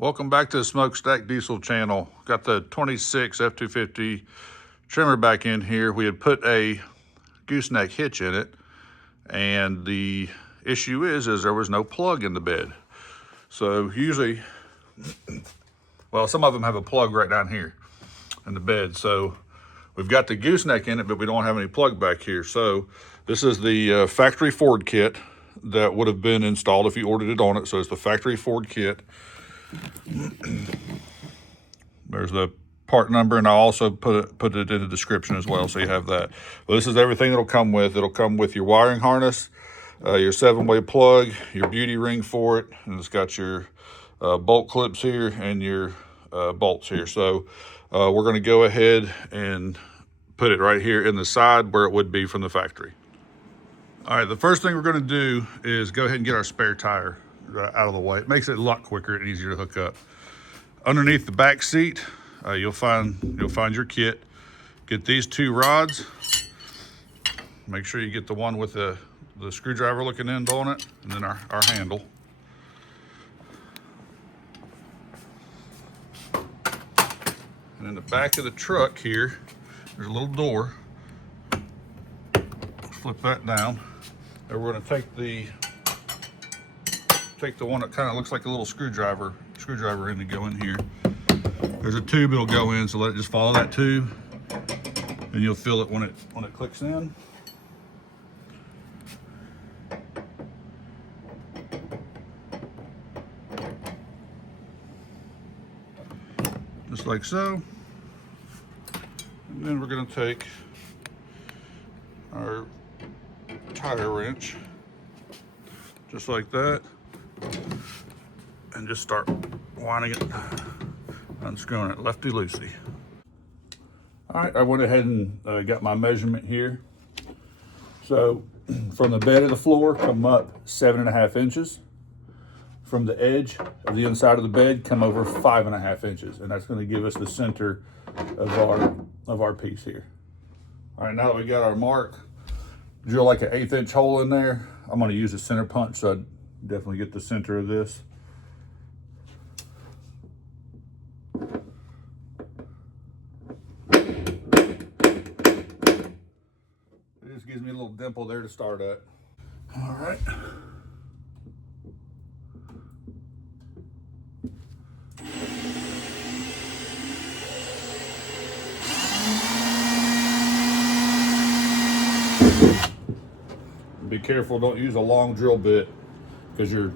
Welcome back to the Smokestack Diesel channel. Got the 26 F250 trimmer back in here. We had put a gooseneck hitch in it, and the issue is there was no plug in the bed. So usually, well, some of them have a plug right down here in the bed. So we've got the gooseneck in it, but we don't have any plug back here. So this is the factory Ford kit that would have been installed if you ordered it on it. So it's the factory Ford kit. There's the part number, and I'll also put it in the description as well, so you have that. Well, this is everything it'll come with. It'll come with your wiring harness, your 7-way plug, your beauty ring for it, and it's got your bolt clips here and your bolts here. So we're going to go ahead and put it right here in the side where it would be from the factory. All right, the first thing we're going to do is go ahead and get our spare tire out of the way. It makes it a lot quicker and easier to hook up. Underneath the back seat, you'll find your kit. Get these 2 rods. Make sure you get the one with the screwdriver looking end on it, and then our handle. And in the back of the truck here, there's a little door. Flip that down. And we're going to take the one that kind of looks like a little screwdriver end to go in here. There's a tube it'll go in, so let it just follow that tube, and you'll feel it when it clicks in. Just like so. And then we're going to take our tire wrench, just like that, and just start winding it, unscrewing it lefty-loosey. All right, I went ahead and got my measurement here. So from the bed of the floor, come up 7.5 inches. From the edge of the inside of the bed, come over 5.5 inches, and that's going to give us the center of our piece here. All right, now that we got our mark, drill like an 1/8 inch hole in there. I'm going to use a center punch, so I definitely get the center of this. It just gives me a little dimple there to start at. All right. Be careful, don't use a long drill bit, because your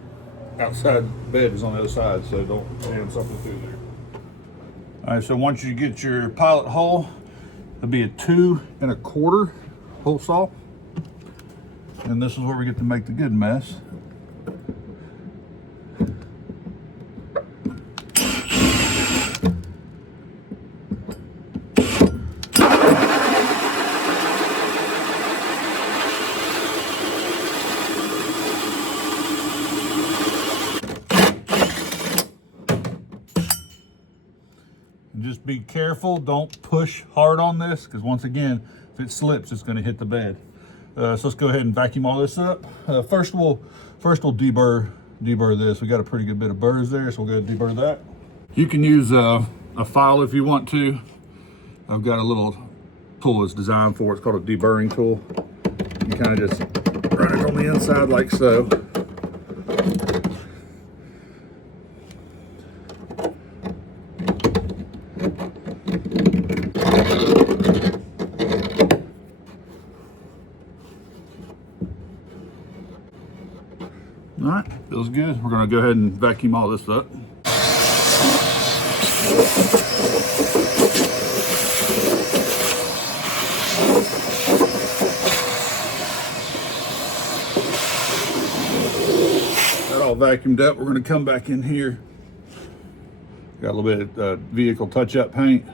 outside bed is on the other side, so don't jam something through there. All right, so once you get your pilot hole, it'll be a 2 1/4 hole saw. And this is where we get to make the good mess. Just be careful, don't push hard on this, because once again, if it slips, it's going to hit the bed. So let's go ahead and vacuum all this up. First we'll deburr this. We got a pretty good bit of burrs there, so we'll go ahead and deburr that. You can use a file if you want to. I've got a little tool that's designed for it. It's called a deburring tool. You kind of just run it on the inside like so. All right, feels good. We're gonna go ahead and vacuum all this up. That all vacuumed up, we're gonna come back in here. Got a little bit of vehicle touch-up paint.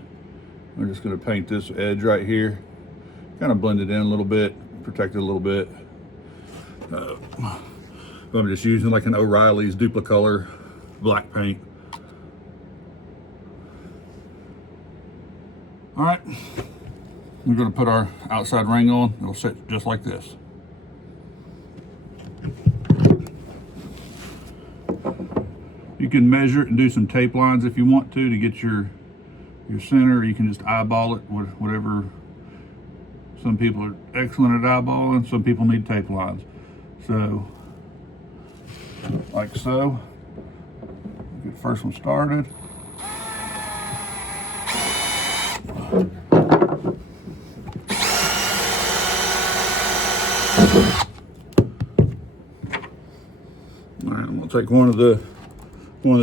We're just gonna paint this edge right here. Kind of blend it in a little bit, protect it a little bit. I'm just using like an O'Reilly's Duplicolor black paint. All right, we're going to put our outside ring on. It'll sit just like this. You can measure it and do some tape lines if you want to get your center. You can just eyeball it, whatever. Some people are excellent at eyeballing, some people need tape lines. So, like so. Get the first one started. All right, I'm gonna take one of the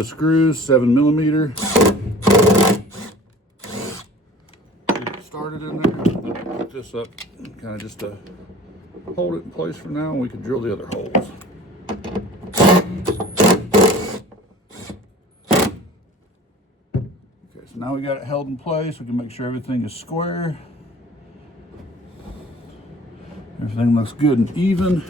screws, 7mm. Get it started in there. Put this up, kind of just to hold it in place for now, and we can drill the other holes. Okay, so now we got it held in place. We can make sure everything is square. Everything looks good and even.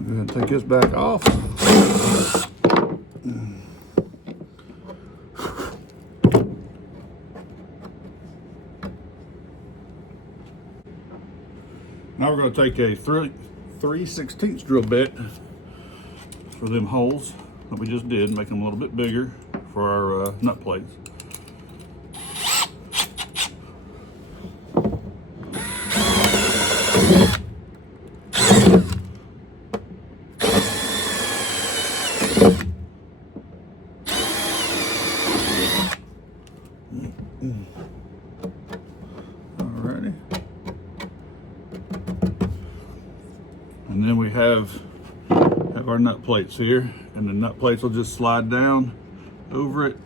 Go ahead and take this back off. Now we're going to take a 3/16 drill bit for them holes that we just did, make them a little bit bigger for our nut plates. Alrighty. And then we have our nut plates here, and the nut plates will just slide down over it,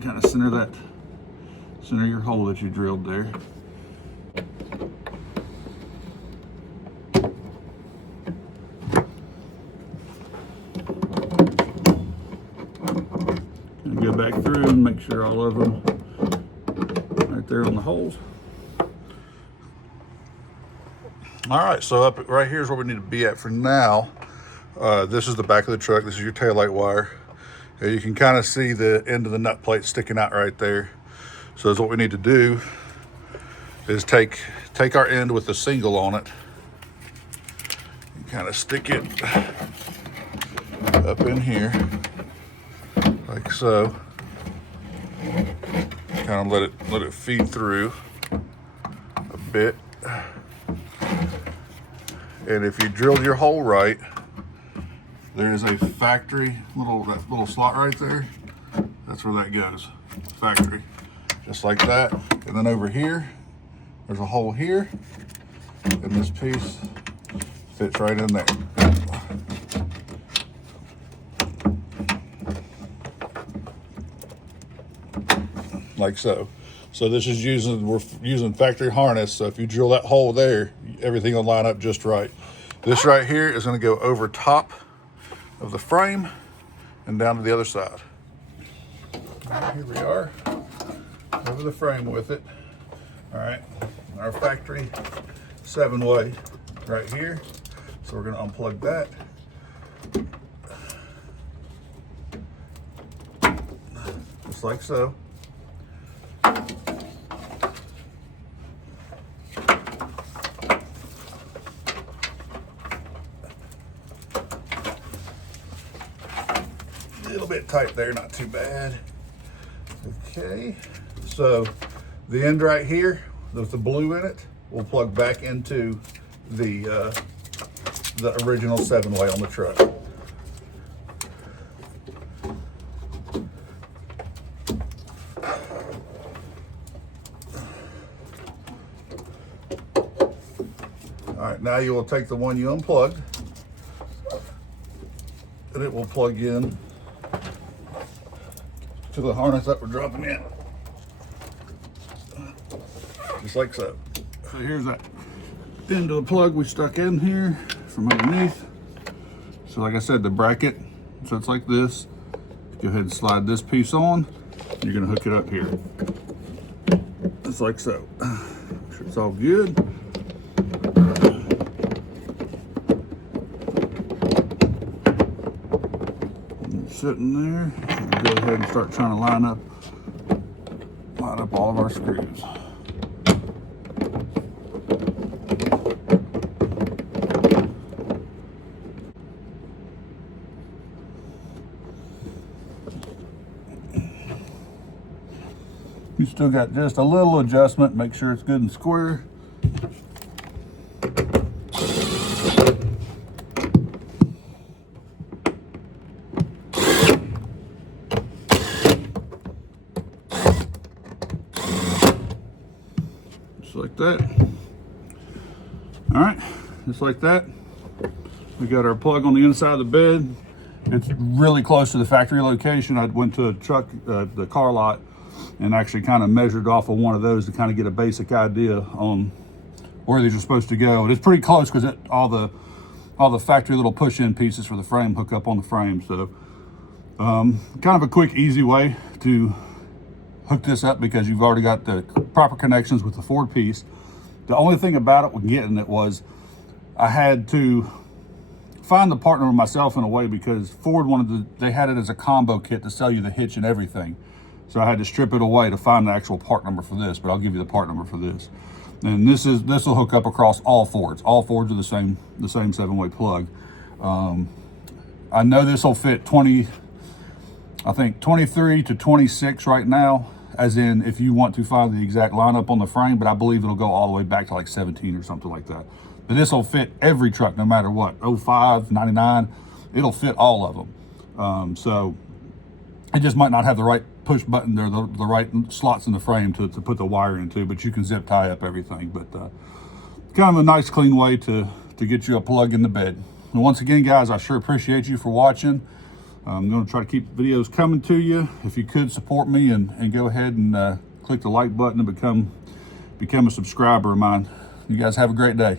kind of center your hole that you drilled there. And go back through and make sure all of them right there on the holes. All right, so up right here is where we need to be at for now. This is the back of the truck. This is your taillight wire. You can kind of see the end of the nut plate sticking out right there. So that's what we need to do is take our end with the single on it and kind of stick it up in here like so. Kind of let it feed through a bit. And if you drilled your hole right, there is a factory that little slot right there. That's where that goes, factory, just like that. And then over here, there's a hole here, and this piece fits right in there. Like so. So this is we're using factory harness. So if you drill that hole there, everything will line up just right. This right here is going to go over top of the frame and down to the other side. Here we are, over the frame with it. All right, our factory 7-way right here. So we're going to unplug that. Just like so. A little bit tight there, not too bad. Okay, so the end right here with the blue in it will plug back into the original 7-way on the truck. All right, now you will take the one you unplugged and it will plug in to the harness that we're dropping in. Just like so. So here's that end of the plug we stuck in here from underneath. So like I said, the bracket sits like this. Go ahead and slide this piece on. You're gonna hook it up here. Just like so. Make sure it's all good. sitting there. We'll go ahead and start trying to line up all of our screws. You still got just a little adjustment, make sure it's good and square. Just like that. All right, just like that. We got our plug on the inside of the bed. It's really close to the factory location. I went to a truck, the car lot, and actually kind of measured off of one of those to kind of get a basic idea on where these are supposed to go. And it's pretty close because all the factory little push-in pieces for the frame hook up on the frame. So kind of a quick, easy way to hook this up because you've already got the proper connections with the Ford piece. The only thing about it when getting it was I had to find the part number myself in a way because Ford they had it as a combo kit to sell you the hitch and everything. So I had to strip it away to find the actual part number for this, but I'll give you the part number for this. And this will hook up across all Fords. All Fords are the same 7-way plug. I know this will fit 23 to 26 right now, as in if you want to find the exact lineup on the frame, but I believe it'll go all the way back to like 17 or something like that. But this will fit every truck, no matter what, 05, 99, it'll fit all of them. So it just might not have the right push button there, the right slots in the frame to put the wire into, but you can zip tie up everything. But kind of a nice clean way to get you a plug in the bed. And once again, guys, I sure appreciate you for watching. I'm going to try to keep videos coming to you. If you could support me and go ahead and click the like button and become a subscriber of mine. You guys have a great day.